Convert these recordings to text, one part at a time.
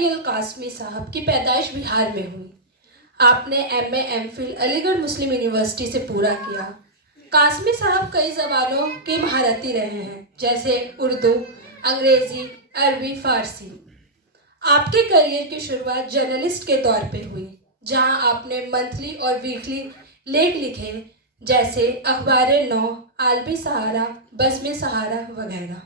انصاری القاسمی صاحب کی پیدائش بہار میں ہوئی۔ آپ نے ایم اے ایم فل علی گڑھ مسلم یونیورسٹی سے پورا کیا۔ قاسمی صاحب کئی زبانوں کے مہارتی رہے ہیں، جیسے اردو، انگریزی، عربی، فارسی۔ آپ کے کیریئر کی شروعات جرنلسٹ کے طور پہ ہوئی، جہاں آپ نے منتھلی اور ویکلی لیکھ لکھے، جیسے اخبار نو، عالمی سہارا، بزم سہارا وغیرہ۔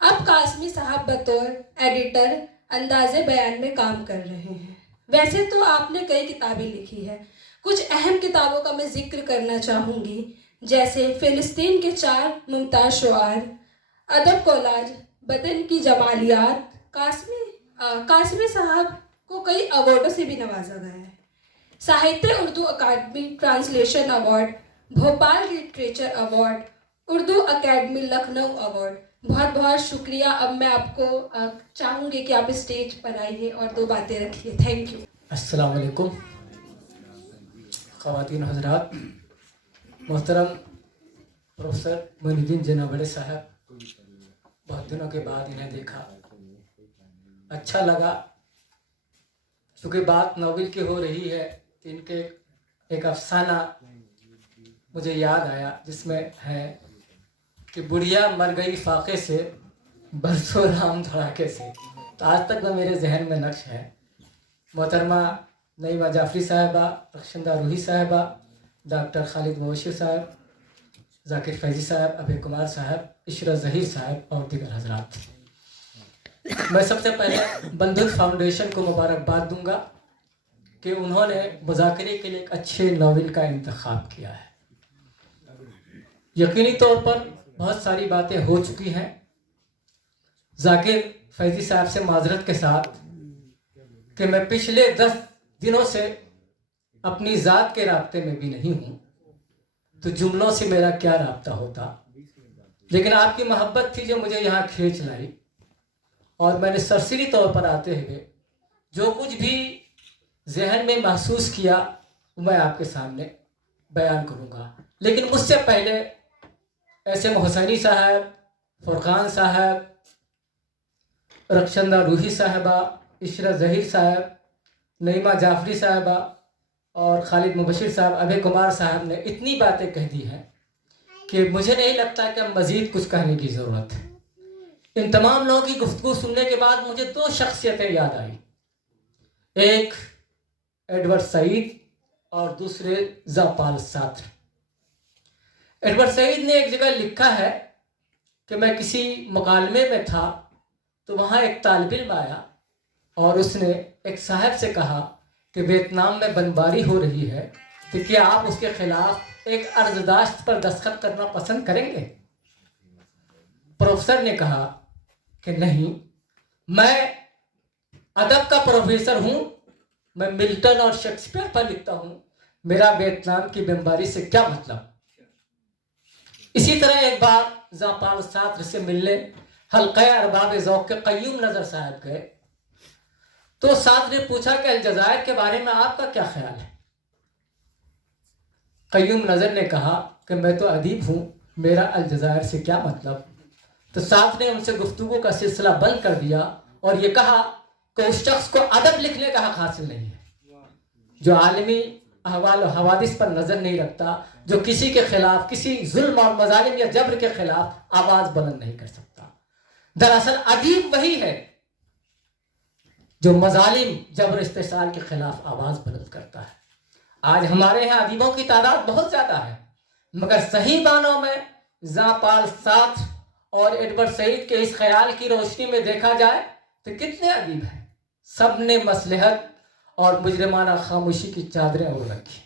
اب قاسمی صاحب بطور ایڈیٹر انداز بیان میں کام کر رہے ہیں۔ ویسے تو آپ نے کئی کتابیں لکھی ہے، کچھ اہم کتابوں کا میں ذکر کرنا چاہوں گی، جیسے فلسطین کے 4 ممتاز شعار، ادب کالج، بدن کی جمالیات۔ قاسمی صاحب کو کئی ایوارڈوں سے بھی نوازا گیا ہے۔ Sahitya Urdu academy translation award, Bhopal literature award, Urdu academy Lucknow award. بہت بہت شکریہ۔ اب میں آپ کو چاہوں گی کہ آپ اسٹیج پر آئیے اور 2 باتیں رکھیے۔ Thank you. السلام علیکم خواتین حضرات، محترم پروفیسر معین الدین جنابڑے صاحب، بہت دنوں کے بعد انہیں دیکھا، اچھا لگا۔ چونکہ بات ناول کی ہو رہی ہے تو ان کے ایک افسانہ مجھے یاد آیا، جس میں ہے کہ بڑھیا مر گئی فاقے سے، برسوں رام دھڑاکے سے۔ تو آج تک وہ میرے ذہن میں نقش ہے۔ محترمہ نعیمہ جعفری صاحبہ، رخشندہ روحی صاحبہ، ڈاکٹر خالد مبشر صاحب، ذاکر فیضی صاحب، ابے کمار صاحب، عشرت ظہیر صاحب اور دیگر حضرات، میں سب سے پہلے بندھن فاؤنڈیشن کو مبارکباد دوں گا کہ انہوں نے مذاکرے کے لیے ایک اچھے ناول کا انتخاب کیا ہے۔ یقینی طور پر بہت ساری باتیں ہو چکی ہیں۔ ذاکر فیضی صاحب سے معذرت کے ساتھ کہ میں پچھلے 10 دنوں سے اپنی ذات کے رابطے میں بھی نہیں ہوں، تو جملوں سے میرا کیا رابطہ ہوتا، لیکن آپ کی محبت تھی جو مجھے یہاں کھینچ لائی، اور میں نے سرسری طور پر آتے ہوئے جو کچھ بھی ذہن میں محسوس کیا میں آپ کے سامنے بیان کروں گا۔ لیکن مجھ سے پہلے ایسے حسینی صاحب، فرقان صاحب، رخشندہ روحی صاحبہ، عشرت ظہیر صاحب، نعیمہ جعفری صاحبہ اور خالد مبشر صاحب، ابے کمار صاحب نے اتنی باتیں کہہ دی ہیں کہ مجھے نہیں لگتا کہ مزید کچھ کہنے کی ضرورت ہے۔ ان تمام لوگوں کی گفتگو سننے کے بعد مجھے 2 شخصیتیں یاد آئی، ایک ایڈورڈ سعید اور دوسرے ژاں پال سارتر۔ ایڈورڈ سعید نے ایک جگہ لکھا ہے کہ میں کسی مکالمے میں تھا تو وہاں ایک طالب علم آیا اور اس نے ایک صاحب سے کہا کہ ویتنام میں بمباری ہو رہی ہے، تو کیا آپ اس کے خلاف ایک عرضداشت پر دستخط کرنا پسند کریں گے؟ پروفیسر نے کہا کہ نہیں، میں ادب کا پروفیسر ہوں، میں ملٹن اور شیکسپیئر پر لکھتا ہوں، میرا ویتنام کی بمباری سے کیا مطلب۔ اسی طرح ایک بار ژاں پال سارتر سے ملنے حلقہ ارباب ذوق کے قیوم نظر صاحب گئے تو سارتر نے پوچھا کہ الجزائر کے بارے میں آپ کا کیا خیال ہے؟ قیوم نظر نے کہا کہ میں تو ادیب ہوں، میرا الجزائر سے کیا مطلب۔ تو سارتر نے ان سے گفتگو کا سلسلہ بند کر دیا اور یہ کہا کہ اس شخص کو ادب لکھنے کا حق حاصل نہیں ہے جو عالمی احوال و حوادث پر نظر نہیں رکھتا، جو کسی کے خلاف، کسی ظلم اور مظالم یا جبر کے خلاف آواز بلند نہیں کر سکتا۔ دراصل ادیب وہی ہے جو مظالم، جبر، استحصال کے خلاف آواز بلند کرتا ہے۔ آج ہمارے یہاں ادیبوں کی تعداد بہت زیادہ ہے، مگر صحیح معنوں میں ژاں پال سارتر اور ایڈورڈ سعید کے اس خیال کی روشنی میں دیکھا جائے تو کتنے ادیب ہیں۔ سب نے مصلحت اور مجرمانہ خاموشی کی چادریں اوڑھ رکھی۔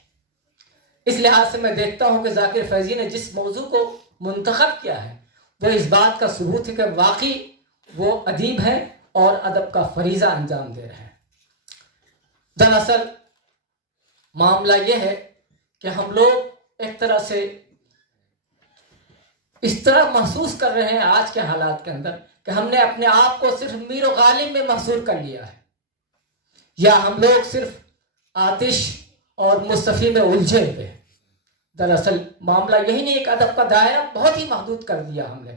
اس لحاظ سے میں دیکھتا ہوں کہ ذاکر فیضی نے جس موضوع کو منتخب کیا ہے وہ اس بات کا ثبوت ہے کہ واقعی وہ ادیب ہیں اور ادب کا فریضہ انجام دے رہے ہیں۔ دراصل معاملہ یہ ہے کہ ہم لوگ ایک طرح سے اس طرح محسوس کر رہے ہیں آج کے حالات کے اندر کہ ہم نے اپنے آپ کو صرف میر و غالب میں محصور کر لیا ہے، یا ہم لوگ صرف آتش اور مصطفی میں الجھے ہوئے ہیں۔ دراصل معاملہ یہی نہیں، ایک ادب کا دائرہ بہت ہی محدود کر دیا ہم نے،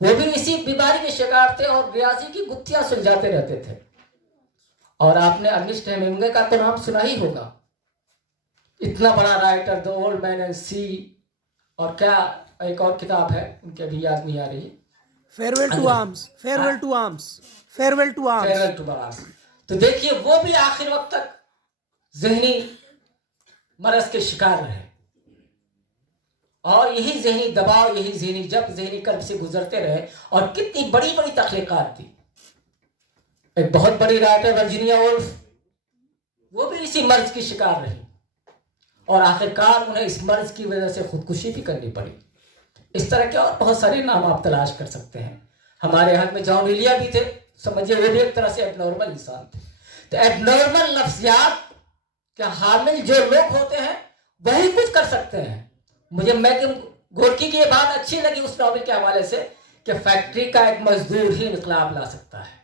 وہ بھی اسی بیماری کے شکار تھے اور ریاضی کی گتھیاں سلجھاتے رہتے تھے. اور آپ نے ارنسٹ ہیمنگوے کا تو نام سنا ہی ہوگا, اتنا بڑا writer, the old man and sea, اور کیا ایک اور کتاب ہے ان کی ابھی یاد نہیں آ رہی, Farewell to Arms, Farewell to Arms, Farewell to Arms. Farewell to Arms. تو دیکھیے وہ بھی آخر وقت تک ذہنی مرض کے شکار رہے, اور یہی ذہنی دباؤ, یہی ذہنی جب, ذہنی کرب سے گزرتے رہے, اور کتنی بڑی بڑی تخلیقات تھی. ایک بہت بڑی رائٹر ورجینیا وولف, وہ بھی اسی مرض کی شکار رہی, اور آخرکار انہیں اس مرض کی وجہ سے خودکشی بھی کرنی پڑی. اس طرح کے اور بہت سارے نام آپ تلاش کر سکتے ہیں. ہمارے حق میں جان ایلیا بھی تھے, سمجھیے وہ بھی ایک طرح سے ایب نارمل انسان تھے. تو ایب نارمل نفسیات کے حامل جو لوگ ہوتے ہیں وہی کچھ کر سکتے ہیں. مجھے میگم گورکی کی یہ بات اچھی لگی اس ناول کے حوالے سے کہ فیکٹری کا ایک مزدور ہی انقلاب لا سکتا ہے.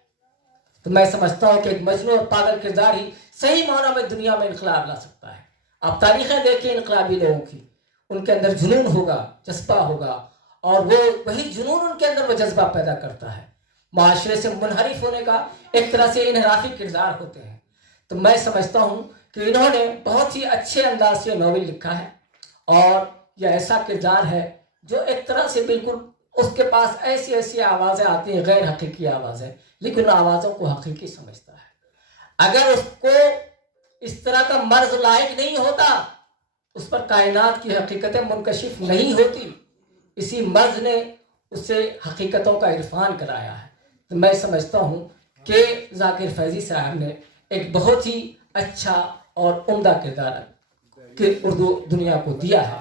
تو میں سمجھتا ہوں کہ ایک مجنون اور پاگل کردار ہی صحیح معنی میں دنیا میں انقلاب لا سکتا ہے. آپ تاریخیں دیکھیں انقلابی لوگوں کی, ان کے اندر جنون ہوگا, جذبہ ہوگا, اور وہ وہی جنون ان کے اندر وہ جذبہ پیدا کرتا ہے. معاشرے سے منحرف ہونے کا ایک طرح سے انحرافی کردار ہوتے ہیں. تو میں سمجھتا ہوں کہ انہوں نے بہت ہی اچھے انداز سے ناول لکھا ہے, اور یہ ایسا کردار ہے جو ایک طرح سے بالکل اس کے پاس ایسی ایسی آوازیں آتی ہیں, غیر حقیقی آوازیں, لیکن ان آوازوں کو حقیقی سمجھتا ہے. اگر اس کو اس طرح کا مرض لاحق نہیں ہوتا, اس پر کائنات کی حقیقتیں منکشف نہیں ہوتی. اسی مرض نے اسے حقیقتوں کا عرفان کرایا ہے. تو میں سمجھتا ہوں کہ ذاکر فیضی صاحب نے ایک بہت ہی اچھا اور عمدہ کردار کہ اردو دنیا کو دیا ہے,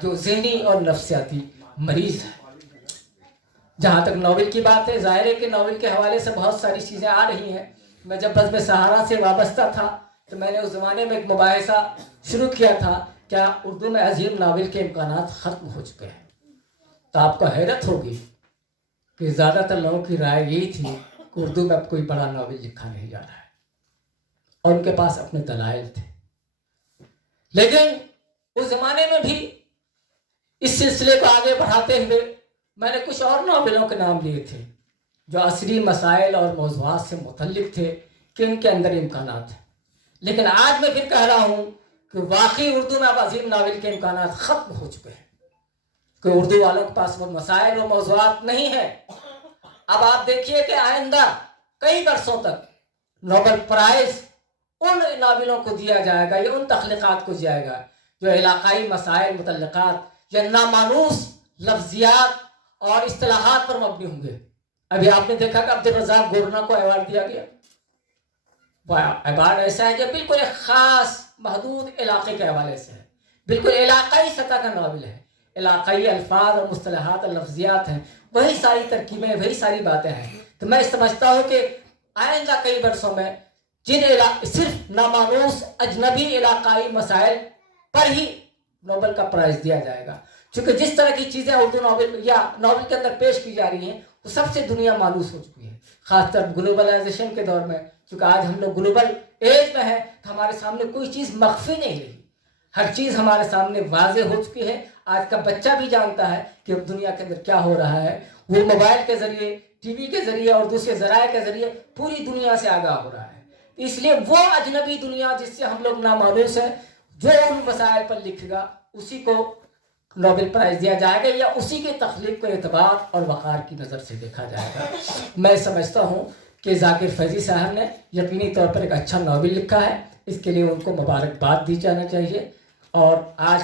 جو ذہنی اور نفسیاتی مریض ہے. جہاں تک ناول کی بات ہے, ظاہر ہے کہ ناول کے حوالے سے بہت ساری چیزیں آ رہی ہیں. میں جب بزم سہارا سے وابستہ تھا تو میں نے اس زمانے میں ایک مباحثہ شروع کیا تھا, کیا اردو میں عظیم ناول کے امکانات ختم ہو چکے ہیں؟ تو آپ کو حیرت ہوگی کہ زیادہ تر لوگوں کی رائے یہی تھی کہ اردو میں اب کوئی بڑا ناول لکھا نہیں جا رہا ہے, اور ان کے پاس اپنے دلائل تھے. لیکن اس زمانے میں بھی اس سلسلے کو آگے بڑھاتے ہوئے میں نے کچھ اور ناولوں کے نام لیے تھے جو عصری مسائل اور موضوعات سے متعلق تھے کہ ان کے اندر امکانات ہیں. لیکن آج میں پھر کہہ رہا ہوں کہ واقعی اردو میں اب عظیم ناول کے امکانات ختم ہو چکے ہیں, کہ اردو والوں کے پاس وہ مسائل و موضوعات نہیں ہیں. اب آپ دیکھیے کہ آئندہ کئی برسوں تک نوبل پرائز ان ناولوں کو دیا جائے گا یا ان تخلیقات کو دیا جائے گا جو علاقائی مسائل, متعلقات یا نامانوس لفظیات اور اصطلاحات پر مبنی ہوں گے. ابھی آپ نے دیکھا کہ عبدالرزاق گورنا کو ایوارڈ دیا گیا. ایوارڈ ایسا ہے کہ بالکل ایک خاص محدود علاقے کے حوالے سے ہے, بالکل علاقائی سطح کا ناول ہے. علاقائی الفاظ اور مصطلحات اور لفظیات ہیں, وہی ساری ترکیبیں, وہی ساری باتیں ہیں. تو میں سمجھتا ہوں کہ آئندہ کئی برسوں میں جن صرف نامانوس اجنبی علاقائی مسائل پر ہی نوبل کا پرائز دیا جائے گا, چونکہ جس طرح کی چیزیں اردو ناول یا ناول کے اندر پیش کی جا رہی ہیں وہ سب سے دنیا مانوس ہو چکی ہے, خاص طور گلوبلائزیشن کے دور میں. چونکہ آج ہم لوگ گلوبل ایج میں ہیں تو ہمارے سامنے کوئی چیز مخفی نہیں رہی, ہر چیز ہمارے سامنے واضح ہو چکی ہے. آج کا بچہ بھی جانتا ہے کہ دنیا کے اندر کیا ہو رہا ہے. وہ موبائل کے ذریعے, ٹی وی کے ذریعے اور دوسرے ذرائع کے ذریعے پوری دنیا سے آگاہ ہو رہا ہے. اس لیے وہ اجنبی دنیا جس سے ہم لوگ نامانوس ہیں, جو ان مسائل پر لکھے گا اسی کو نوبل پرائز دیا جائے گا, یا اسی کے تخلیق کو اعتبار اور وقار کی نظر سے دیکھا جائے گا. میں سمجھتا ہوں کہ ذاکر فیضی صاحب نے یقینی طور پر ایک اچھا ناول لکھا ہے, اس کے لیے ان کو مبارکباد دی جانا چاہیے. اور آج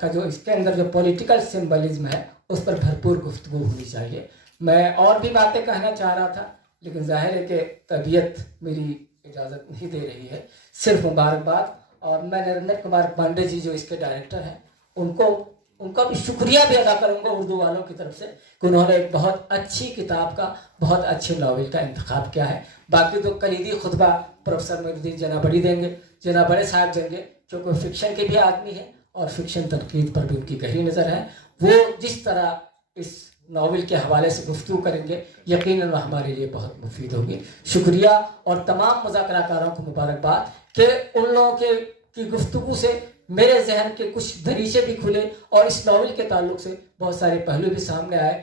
کا جو اس کے اندر جو پولیٹیکل سمبلزم ہے اس پر بھرپور گفتگو ہونی چاہیے. میں اور بھی باتیں کہنا چاہ رہا تھا لیکن ظاہر ہے کہ طبیعت میری اجازت نہیں دے رہی ہے. صرف مبارکباد, اور میں نریندر کمار پانڈے جی جو اس کے ڈائریکٹر ہیں ان کا بھی شکریہ بھی ادا کروں گا اردو والوں کی طرف سے کہ انہوں نے ایک بہت اچھی کتاب کا, بہت اچھے ناول کا انتخاب کیا ہے. باقی تو کلیدی خطبہ پروفیسر معین الدین جنابڑی دیں گے, جنابڑے صاحب دیں گے, جو فکشن کے بھی آدمی ہیں اور فکشن تنقید پر بھی ان کی گہری نظر ہے. وہ جس طرح اس ناول کے حوالے سے گفتگو کریں گے یقیناً ہمارے لیے بہت مفید ہوگی. شکریہ, اور تمام مذاکرہ کاروں کو مبارکباد کہ ان لوگوں کی گفتگو سے میرے ذہن کے کچھ دریچے بھی کھلے اور اس ناول کے تعلق سے بہت سارے پہلو بھی سامنے آئے.